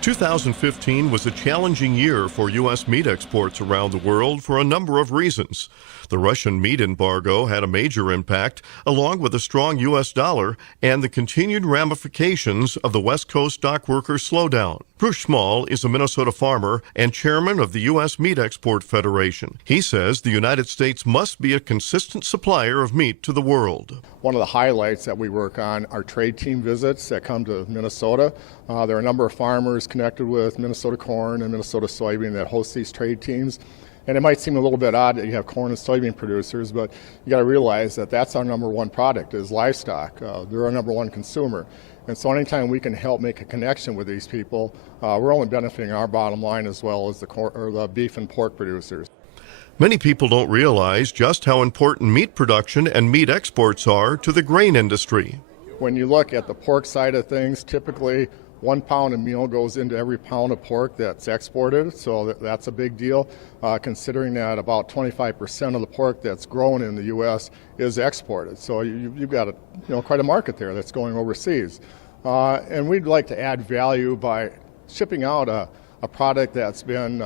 2015 was a challenging year for U.S. meat exports around the world for a number of reasons. The Russian meat embargo had a major impact, along with a strong U.S. dollar and the continued ramifications of the West Coast dock workers' slowdown. Bruce Schmoll is a Minnesota farmer and chairman of the U.S. Meat Export Federation. He says the United States must be a consistent supplier of meat to the world. One of the highlights that we work on are trade team visits that come to Minnesota. There are a number of farmers connected with Minnesota corn and Minnesota soybean that host these trade teams. And it might seem a little bit odd that you have corn and soybean producers, but you got to realize that that's our number one product is livestock. They're our number one consumer. And so anytime we can help make a connection with these people, we're only benefiting our bottom line as well as the beef and pork producers. Many people don't realize just how important meat production and meat exports are to the grain industry. When you look at the pork side of things, typically 1 pound of meal goes into every pound of pork that's exported, so that's a big deal, considering that about 25% of the pork that's grown in the U.S. is exported. So you've got quite a market there that's going overseas. And we'd like to add value by shipping out a product that's been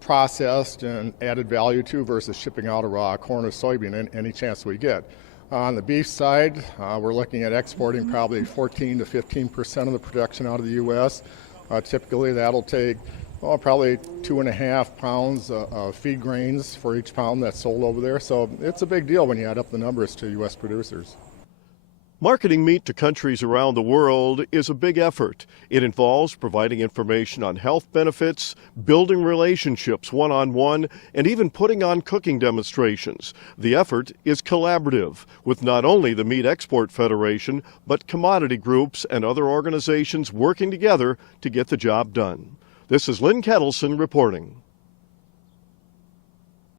processed and added value to versus shipping out a raw corn or soybean any chance we get. On the beef side, we're looking at exporting probably 14 to 15% of the production out of the U.S. Typically, that'll take probably 2.5 pounds of feed grains for each pound that's sold over there. So it's a big deal when you add up the numbers to U.S. producers. Marketing meat to countries around the world is a big effort. It involves providing information on health benefits, building relationships one-on-one, and even putting on cooking demonstrations. The effort is collaborative, with not only the Meat Export Federation, but commodity groups and other organizations working together to get the job done. This is Lynn Ketelsen reporting.